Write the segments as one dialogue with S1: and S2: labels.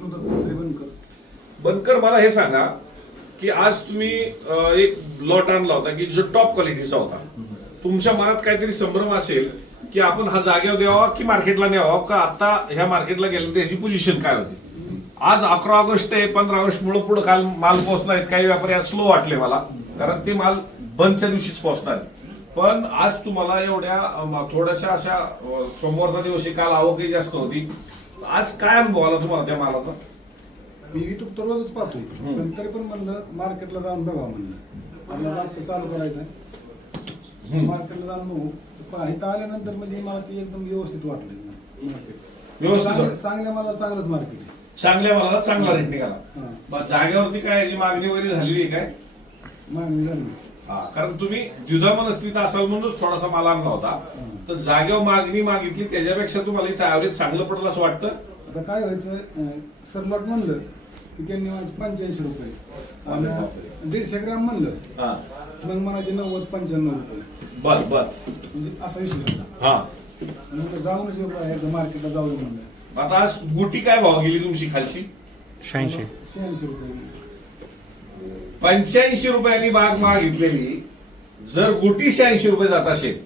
S1: विष्णू बनकर
S2: बनकर मला हे सांगा की आज तुम्ही एक लॉट आणला होता की जो टॉप क्वालिटीचा होता. तुमच्या मनात काहीतरी संभ्रम असेल की आपण हा जागेवर द्यावा की मार्केटला न्यावा का आता ह्या मार्केटला गेलं त्याची पोझिशन काय होती? आज अकरा ऑगस्ट आहे पंधरा ऑगस्ट मुळे पुढे काल माल पोहोचणार आहेत. काही व्यापारी आज स्लो वाटले मला कारण ते माल बंदच्या दिवशीच पोहोचणार पण आज तुम्हाला एवढ्या थोड्याशा अशा सोमवारचा दिवशी काल आवकही जास्त होती. आज काय अनुभव आला तुम्हाला त्या मालाचा?
S1: मी युट्यूब तर रोजच पाहतोय. पण तरी पण म्हणलं मार्केटला जाऊन बघा म्हणलं. मार्केट चालू करायचं मार्केटला जाऊन बघू. इथं आल्यानंतर म्हणजे मला ते एकदम व्यवस्थित वाटलं. मार्केट
S2: व्यवस्थित?
S1: चांगल्या मला चांगलंच मार्केट आहे.
S2: चांगल्या मालाला चांगला रेट निघाला. जागेवरती काय याची मागणी वगैरे झालेली आहे काय?
S1: मागणी झाली.
S2: हा कारण तुम्ही द्विधा मनस्थित असाल म्हणूनच थोडासा माल आणला होता. तर जागेवर मागणी मागितली त्याच्यापेक्षा तुम्हाला इथं ऍव्हरेज चांगलं पडलं असं वाटतं?
S1: आता काय व्हायचं सर लॉट म्हणलं की त्यांनी माझे पंच्याऐंशी रुपये. आणि. दीडशे ग्रॅम म्हणलं.
S2: हा.
S1: मग म्हणायचे नव्वद पंच्याण्णव रुपये.
S2: बर बर
S1: म्हणजे असा विषय झाला.
S2: हा.
S1: मग जाऊनच येऊ एकदा मार्केटला जाऊ म्हणलं.
S2: आता आज गुटी काय भाव गेली तुमची खालची?
S3: शहाऐंशी.
S1: शहाऐंशी रुपये.
S2: पंच्याऐंशी रुपयांनी बाग मागितलेली जर गुटी शहाऐंशी रुपये जात असेल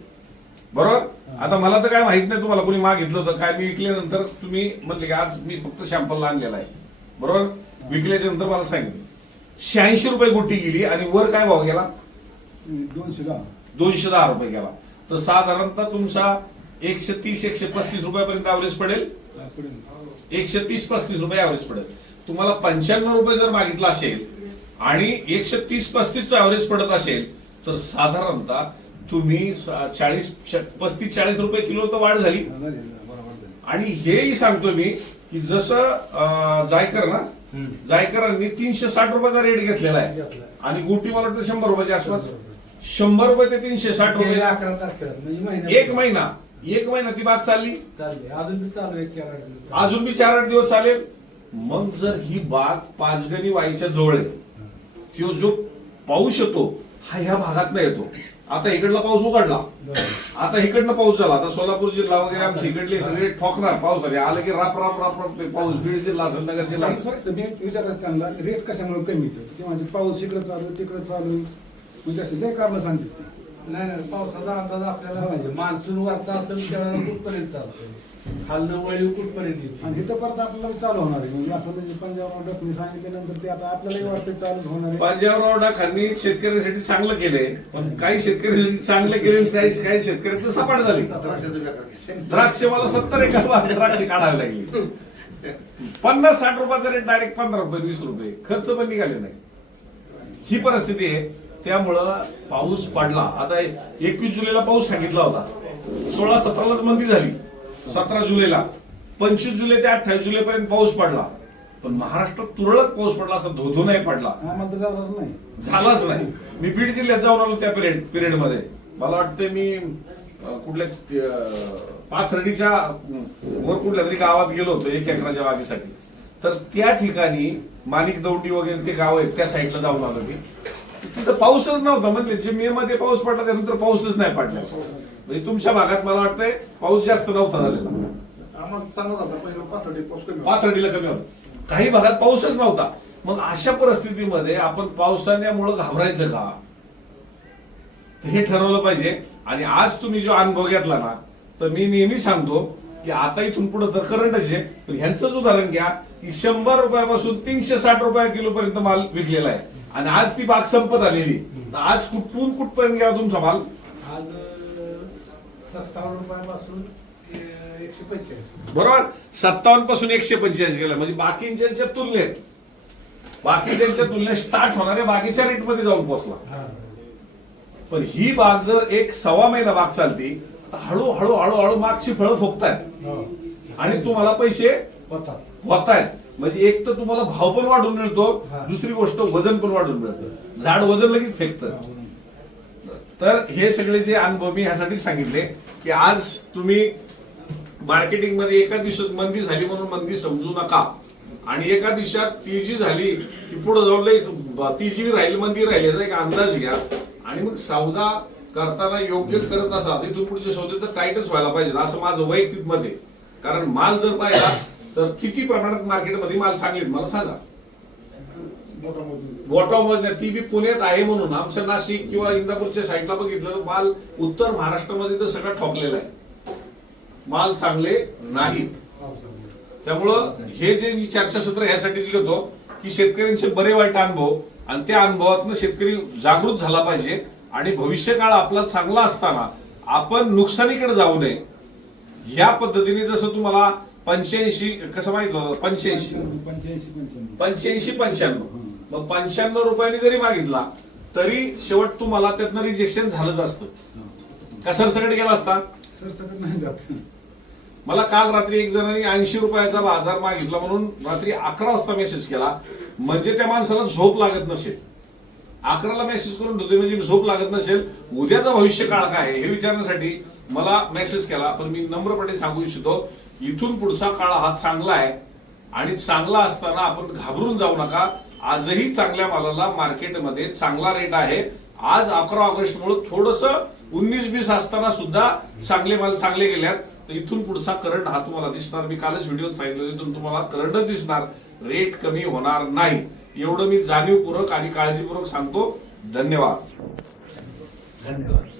S2: बरोबर? आता मला तर काय माहीत नाही तुम्हाला कोणी मागितलं होतं काय मी विकल्यानंतर तुम्ही म्हणले की आज मी फक्त शॅम्पलला आणलेला आहे. बरोबर? विकल्याच्या नंतर मला सांगितलं. शहाऐंशी रुपये गुटी गेली आणि वर काय भाव गेला?
S1: दोनशे दहा.
S2: दोनशे दहा रुपये गेला. तर साधारणतः तुमचा एकशे तीस एकशे पस्तीस रुपयापर्यंत ॲव्हरेज पडेल. एकशे तीस पस्तीस रुपये ॲव्हरेज पडेल. तुम्हाला पंच्याण्णव रुपये जर मागितलं असेल आणि एकशे तीस पस्तीसचं ॲव्हरेज पडत असेल तर साधारणतः तुम्ही चाळीस पस्तीस चाळीस रुपये किलो तर वाढ झाली. आणि हेही सांगतो मी की जसं जायकर ना जायकरांनी तीनशे साठ रुपयाचा रेट घेतलेला आहे. आणि गुटी मला वाटतं शंभर रुपयाच्या आसपास. शंभर रुपये ते तीनशे साठ रुपये.
S4: म्हणजे
S2: एक महिना. एक महिना ती बाग चालली.
S4: अजून बी चार आठ दिवस
S2: चालेल. मग जर ही बाग पाचगणी वाईच्या जवळ आहे तो जो पाऊस येतो हा ह्या भागात येतो. आता इकडला पाऊस उघडला. आता इकडनं पाऊस झाला. आता सोलापूर जिल्हा वगैरे आमचे इकडले सगळे ठोकणार पाऊस आले आलं की राप राप राप राप ते पाऊस. बीड जिल्हा असेल नगर जिल्हा
S1: मी विचारायचं त्यांना रेट कशामुळे कमी येतो ते म्हणजे पाऊस इकडे चालू तिकडे चालू? म्हणजे असं लय कारण सांगते
S4: नाही नाही पावसाचा अंदाज आपल्याला पाहिजे. मान्सून वरचा असेल त्यावेळेला कुठपर्यंत चालतंय? खालनं वळीव कुठपर्यंत येते
S1: आणि इथं परत आपल्याला चालू होणार आहे. म्हणजे असं म्हणजे पंजाब डॉक्टरनी सांगितल्यानंतर ते आता आपल्यालाही वाटतं चालू होणार आहे.
S2: पंजाबराव डाखांनी शेतकऱ्यांसाठी चांगलं केलंय. पण काही शेतकऱ्यांसाठी चांगलं केले काही काही शेतकऱ्यांचं सपाट झाली द्राक्ष मला सत्तर एकर द्राक्ष काढावी लागली. पन्नास साठ रुपयाचा रेट डायरेक्ट पंधरा रुपये वीस रुपये. खर्च पण निघाले नाही. ही परिस्थिती आहे. त्यामुळं पाऊस पडला. आता एकवीस जुलैला पाऊस सांगितला होता. सोळा सतरालाच मंदी झाली. सतरा जुलैला. पंचवीस जुलै ते अठ्ठावीस जुलै पर्यंत पाऊस पडला. पण महाराष्ट्रात तुरळक पाऊस पडला असा धोधो नाही पडला. झालाच नाही. मी बीड जिल्ह्यात जाऊन आलो त्या पिरियड पिरियडमध्ये मला वाटतं मी कुठल्या पाथर्डीच्या वर कुठल्या तरी गावात गेलो होतो एक एकराच्या बागेसाठी. तर त्या ठिकाणी माणिक दौंडी वगैरे ते गाव आहेत त्या साईडला जाऊन आलो मी. तिथं पाऊसच नव्हता. म्हणजे जे मे मध्ये पाऊस पडला त्यानंतर पाऊसच नाही पडला. म्हणजे तुमच्या भागात मला वाटतंय पाऊस जास्त नव्हता झालेला.
S1: आम्हाला चांगला झाला. पहिला पाथर्डी पाऊस कमी.
S2: पाथर्डीला कमी होता. काही भागात पाऊसच नव्हता. मग अशा परिस्थितीमध्ये आपण पावसाण्यामुळं घाबरायचं का? हे ठरवलं पाहिजे. आणि आज तुम्ही जो अनुभव घेतला ना तर मी नेहमी सांगतो की आता इथून पुढे तर करंटच आहे. पण ह्यांचंच उदाहरण घ्या की शंभर रुपयापासून तीनशे साठ रुपया किलो पर्यंत माल विकलेला आहे. आणि आज ती बाग संपत आलेली. आज कुठून कुठपर्यंत गेला तुमचा माल?
S4: आज सत्तावन्न रुपयापासून अं, एकशे पंचेचाळीस.
S2: बरोबर. सत्तावन्नपासून एकशे पंचेचाळीस गेला. म्हणजे बाकीच्या तुलनेत बाकीच्या तुलनेत स्टार्ट होणाऱ्या बाकीच्या रेटमध्ये जाऊन पोहोचला. पण ही बाग जर एक सव्वा महिना बाग चालती तर हळूहळू हळूहळू मागची फळं फुकतायत
S4: हो.
S2: आणि तुम्हाला पैसे होत आहेत म्हणजे एक तर तुम्हाला भाव पण वाढून मिळतो. दुसरी गोष्ट वजन पण वाढून मिळतं. झाड वजन लगेच फेकतं. तर हे सगळे जे अनुभव मी ह्यासाठी सांगितले की आज तुम्ही मार्केटिंगमध्ये एका दिवसात मंदी झाली म्हणून मंदी समजू नका. आणि एका दिवसात तेजी झाली की पुढे जाऊन लई तेजी राहील मंदी राहील याचा एक अंदाज घ्या. आणि मग सौदा करताना योग्य करत असाल इथून पुढचे सौदे तर टाईटच व्हायला पाहिजे असं माझं वैयक्तिक मत आहे. कारण माल जर पाहिला तर किती प्रमाणात मार्केटमध्ये माल चांगले मला सांगा. गोटाव मोजण्या ती बी पुण्यात आहे म्हणून. आमच्या नाशिक किंवा इंदापूरच्या साईडला बघितलं माल उत्तर महाराष्ट्रामध्ये तर सगळं ठोकलेला आहे. माल चांगले नाहीत. त्यामुळं हे जे मी चर्चासत्र ह्यासाठी घेतो की शेतकऱ्यांचे बरे वाईट अनुभव आणि त्या अनुभवातून शेतकरी जागृत झाला पाहिजे आणि भविष्यकाळ आपला चांगला असताना आपण नुकसानीकडे जाऊ नये. या पद्धतीने जसं तुम्हाला पंच्याऐंशी कसं माहीत पंच्याऐंशी
S1: पंच्याऐंशी. पंच्याण्णव
S2: पंच्याऐंशी पंच्याण्णव. मग पंच्याण्णव रुपयांनी जरी मागितला तरी शेवट तुम्हाला त्यातनं रिजेक्शन झालंच असतं. का सरसकट गेला असता?
S1: सर सगळं नाही जात.
S2: मला काल रात्री एक जणांनी ऐंशी रुपयाचा बाजार मागितला म्हणून रात्री अकरा वाजता मेसेज केला. म्हणजे त्या माणसाला झोप लागत नसेल. अकराला मेसेज करून ठेवतोय म्हणजे झोप लागत नसेल. उद्याचा भविष्य काळ काय आहे हे विचारण्यासाठी मला मेसेज केला. पण मी नम्रपणे सांगू इच्छितो इथून पुढचा काळ हा चांगला आहे. आणि चांगला असताना आपण घाबरून जाऊ नका. आजही चांगल्या मालाला मार्केटमध्ये चांगला रेट आहे. आज अकरा ऑगस्ट मुळे थोडस उन्नीस बीस असताना सुद्धा चांगले माल चांगले गेल्यात तर इथून पुढचा करंट हा तुम्हाला दिसणार. मी कालच व्हिडिओ सांगितलं इथून तुम्हाला करंट दिसणार. रेट कमी होणार नाही. एवढं मी जाणीवपूर्वक आणि काळजीपूर्वक सांगतो. धन्यवाद.
S4: धन्यवाद.